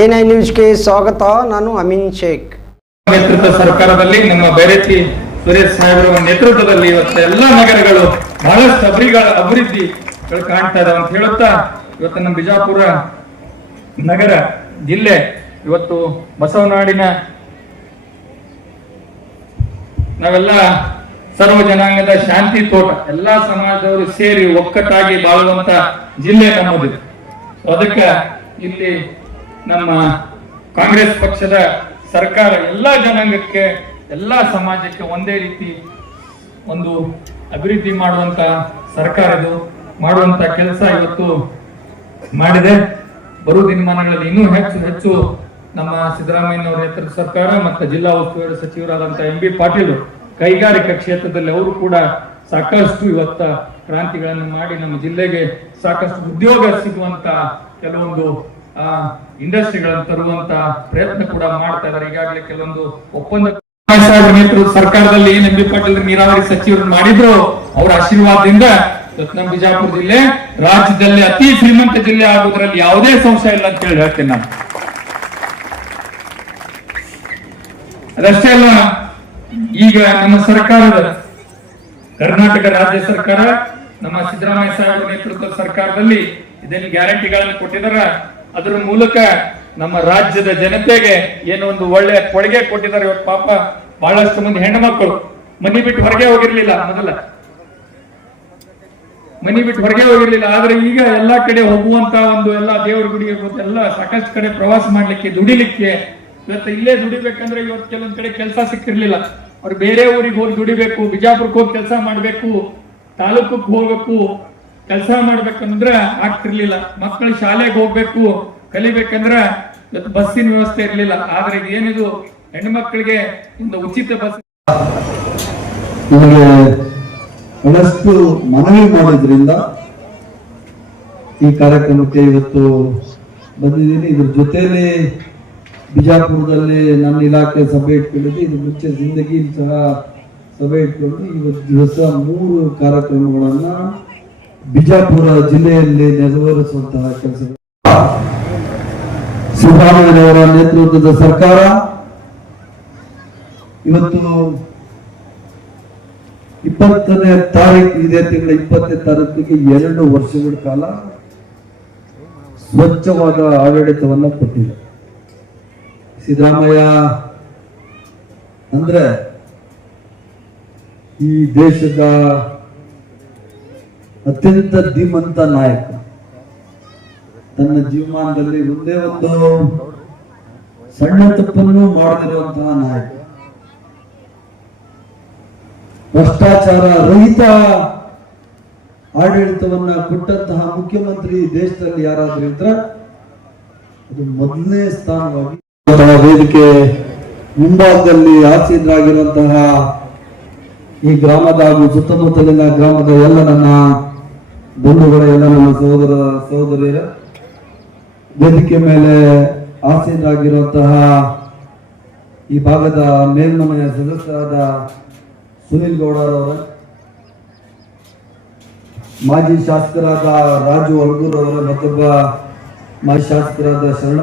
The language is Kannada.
ಎನ್ ಐ ನ್ಯೂಸ್ಗೆ ಸ್ವಾಗತ, ನಾನು ಅಮಿನ್ ಶೇಖ್. ನೇತೃತ್ವ ಸರ್ಕಾರದಲ್ಲಿ, ನಮ್ಮ ಬೈರತಿ ಸುರೇಶ್ ಸಾಹೇಬರ ನೇತೃತ್ವದಲ್ಲಿ ಇವತ್ತು ಎಲ್ಲ ನಗರಗಳು ಬಹಳಷ್ಟು ಅಭಿಗಳ ಅಭಿವೃದ್ಧಿಗಳು ಕಾಣ್ತಾ ಇದಾವೆ ಅಂತ ಹೇಳುತ್ತಾ, ಇವತ್ತು ನಮ್ಮ ಬಿಜಾಪುರ ನಗರ ಜಿಲ್ಲೆ ಇವತ್ತು ಬಸವನಾಡಿನ ನಾವೆಲ್ಲ ಸರ್ವ ಜನಾಂಗದ ಶಾಂತಿ ತೋಟ, ಎಲ್ಲಾ ಸಮಾಜದವರು ಸೇರಿ ಒಕ್ಕಟ್ಟಾಗಿ ಬಾಳುವಂತ ಜಿಲ್ಲೆ ನಮ್ಮದು ಅದಕ್ಕೆ ಇಲ್ಲಿ ನಮ್ಮ ಕಾಂಗ್ರೆಸ್ ಪಕ್ಷದ ಸರ್ಕಾರ ಎಲ್ಲಾ ಜನಾಂಗಕ್ಕೆ, ಎಲ್ಲಾ ಸಮಾಜಕ್ಕೆ ಒಂದೇ ರೀತಿ ಒಂದು ಅಭಿವೃದ್ಧಿ ಮಾಡುವಂತ ಸರ್ಕಾರ ಇದು, ಮಾಡುವಂತ ಕೆಲಸ ಇವತ್ತು ಮಾಡಿದೆ. ಬರುವ ದಿನಮಾನಗಳಲ್ಲಿ ಇನ್ನೂ ಹೆಚ್ಚು ಹೆಚ್ಚು ನಮ್ಮ ಸಿದ್ದರಾಮಯ್ಯನವರ ನೇತೃತ್ವ ಸರ್ಕಾರ ಮತ್ತು ಜಿಲ್ಲಾ ಉಸ್ತುವಾರಿ ಸಚಿವರಾದಂತ ಎಂ ಬಿ ಪಾಟೀಲ್ ಕೈಗಾರಿಕಾ ಕ್ಷೇತ್ರದಲ್ಲಿ ಅವರು ಕೂಡ ಸಾಕಷ್ಟು ಇವತ್ತ ಕ್ರಾಂತಿಗಳನ್ನು ಮಾಡಿ ನಮ್ಮ ಜಿಲ್ಲೆಗೆ ಸಾಕಷ್ಟು ಉದ್ಯೋಗ ಸಿಗುವಂತ ಕೆಲವೊಂದು ಇಂಡಸ್ಟ್ರಿಗಳನ್ನು ತರುವಂತ ಪ್ರಯತ್ನ ಕೂಡ ಮಾಡ್ತಾ ಇದ್ದಾರೆ. ಈಗಾಗಲೇ ಕೆಲವೊಂದು ಒಪ್ಪಂದ ಸರ್ಕಾರದಲ್ಲಿ ಏನ್ ಎಂ ಬಿ ಪಾಟೀಲ್ ನೀರಾವರಿ ಸಚಿವರು ಮಾಡಿದ್ರು. ಅವರ ಆಶೀರ್ವಾದದಿಂದ ದಕ್ಷಿಣ ಬಿಜಾಪುರ ಜಿಲ್ಲೆ, ರಾಜ್ಯದಲ್ಲಿ ಅತಿ ಶ್ರೀಮಂತ ಜಿಲ್ಲೆ ಆಗುವುದರಲ್ಲಿ ಯಾವುದೇ ಸಂಶಯ ಇಲ್ಲ ಅಂತ ಹೇಳಿ ಹೇಳ್ತೇನೆ ನಾನು. ಅದಷ್ಟೇ ಅಲ್ಲ, ಈಗ ನಮ್ಮ ಸರ್ಕಾರದ, ಕರ್ನಾಟಕ ರಾಜ್ಯ ಸರ್ಕಾರ, ನಮ್ಮ ಸಿದ್ದರಾಮಯ್ಯ ಸಾಹೇಬರ ನೇತೃತ್ವದ ಸರ್ಕಾರದಲ್ಲಿ ಇದನ್ನು ಗ್ಯಾರಂಟಿಗಳನ್ನು ಕೊಟ್ಟಿದಾರ ಅದರ ಮೂಲಕ ನಮ್ಮ ರಾಜ್ಯದ ಜನತೆಗೆ ಏನೋ ಒಂದು ಒಳ್ಳೆ ಕೊಡುಗೆ ಕೊಟ್ಟಿದ್ದಾರೆ. ಇವತ್ತು ಪಾಪ ಬಹಳಷ್ಟು ಮಂದಿ ಹೆಣ್ಣು ಮಕ್ಕಳು ಮನಿ ಬಿಟ್ಟು ಹೊರಗೆ ಹೋಗಿರ್ಲಿಲ್ಲ ಮೊದಲ. ಮನಿ ಬಿಟ್ಟು ಹೊರಗೆ ಹೋಗಿರ್ಲಿಲ್ಲ. ಆದ್ರೆ ಈಗ ಎಲ್ಲಾ ಕಡೆ ಹೋಗುವಂತ ಒಂದು ಎಲ್ಲ ದೇವರ ಗುಡಿ ಇರ್ಬೋದು ಎಲ್ಲ ಸಾಕಷ್ಟು ಕಡೆ ಪ್ರವಾಸ ಮಾಡ್ಲಿಕ್ಕೆ, ದುಡಿಲಿಕ್ಕೆ ಇವತ್ತು ಇಲ್ಲೇ ದುಡಿಬೇಕಂದ್ರೆ ಇವತ್ತು ಕೆಲವೊಂದ್ ಕಡೆ ಕೆಲಸ ಸಿಕ್ಕಿರ್ಲಿಲ್ಲ. ಅವ್ರು ಬೇರೆ ಊರಿಗೆ ಹೋಗಿ ದುಡಿಬೇಕು, ಬಿಜಾಪುರಕ್ಕೆ ಹೋಗಿ ಕೆಲಸ ಮಾಡ್ಬೇಕು, ತಾಲೂಕಕ್ಕೆ ಹೋಗ್ಬೇಕು ಕೆಲಸ ಮಾಡ್ಬೇಕಂದ್ರೆ ಆಗ್ತಿರ್ಲಿಲ್ಲ. ಮಕ್ಕಳು ಶಾಲೆಗೆ ಹೋಗ್ಬೇಕು, ಕಲಿಬೇಕಂದ್ರ ಬಸ್ಸಿನ ವ್ಯವಸ್ಥೆ ಇರಲಿಲ್ಲ. ಆದ್ರೆ ಏನಿದು ಏನಿದು ಹೆಣ್ಮಕ್ಳಿಗೆ ಒಂದು ಉಚಿತ ಬಸ್ ಬಹಳಷ್ಟು ಮನವಿ ಮಾಡೋದ್ರಿಂದ ಈ ಕಾರ್ಯಕ್ರಮಕ್ಕೆ ಇವತ್ತು ಬಂದಿದ್ದೀನಿ. ಇದ್ರ ಜೊತೆಯಲ್ಲಿ ಬಿಜಾಪುರದಲ್ಲಿ ನನ್ನ ಇಲಾಖೆ ಸಭೆ ಇಟ್ಕೊಂಡಿದ್ದೆ. ಇದ್ರ ಮುಂಚೆ ಜಿಂದಗಿ ಸಹ ಸಭೆ ಇಟ್ಕೊಂಡು ಇವತ್ತು ದಿವಸ ಮೂರು ಕಾರ್ಯಕ್ರಮಗಳನ್ನ ಬಿಜಾಪುರ ಜಿಲ್ಲೆಯಲ್ಲಿ ನೆರವೇರಿಸುವಂತಹ ಕೆಲಸ. ಸಿದ್ದರಾಮಯ್ಯನವರ ನೇತೃತ್ವದ ಸರ್ಕಾರ ಇವತ್ತು ಇಪ್ಪತ್ತನೇ ತಾರೀಕು ಇದೇ ತಿಂಗಳ ಇಪ್ಪತ್ತನೇ ತಾರೀಕಿಗೆ ಎರಡು ವರ್ಷಗಳ ಕಾಲ ಸ್ವಚ್ಛವಾದ ಆಡಳಿತವನ್ನು ಕೊಟ್ಟಿದೆ. ಸಿದ್ದರಾಮಯ್ಯ ಅಂದ್ರೆ ಈ ದೇಶದ ಅತ್ಯಂತ ಧೀಮಂತ ನಾಯಕ. ತನ್ನ ಜೀವಮಾನದಲ್ಲಿ ಒಂದೇ ಒಂದು ಸಣ್ಣ ತಪ್ಪನ್ನು ಮಾಡದಿರುವಂತಹ ನಾಯಕ. ಭ್ರಷ್ಟಾಚಾರ ರಹಿತ ಆಡಳಿತವನ್ನ ಕೊಟ್ಟಂತಹ ಮುಖ್ಯಮಂತ್ರಿ ದೇಶದಲ್ಲಿ ಯಾರಾದ್ರೂ ಇದ್ರೆ ಅದು ಮೊದಲನೇ ಸ್ಥಾನವಾಗಿ ವೇದಿಕೆ ಮುಂಭಾಗದಲ್ಲಿ ಆಸೀನರಾಗಿರುವಂತಹ ಈ ಗ್ರಾಮದ ಹಾಗೂ ಸುತ್ತಮುತ್ತಲಿನ ಗ್ರಾಮದ ಎಲ್ಲ ನನ್ನ ಬಂಧುಗಳ ಎಲ್ಲ ನನ್ನ ಸಹೋದರ ಸಹೋದರಿಯರ ವೇದಿಕೆ ಮೇಲೆ ಆಸೀನರಾಗಿರುವಂತಹ ಈ ಭಾಗದ ಮೇಲ್ಮನೆಯ ಸದಸ್ಯರಾದ ಸುನಿಲ್ ಗೌಡರವರ, ಮಾಜಿ ಶಾಸಕರಾದ ರಾಜು ಅಲ್ಗೂರ್ ಅವರ ಮತ್ತೊಬ್ಬ ಮಾಜಿ ಶಾಸಕರಾದ ಶರಣ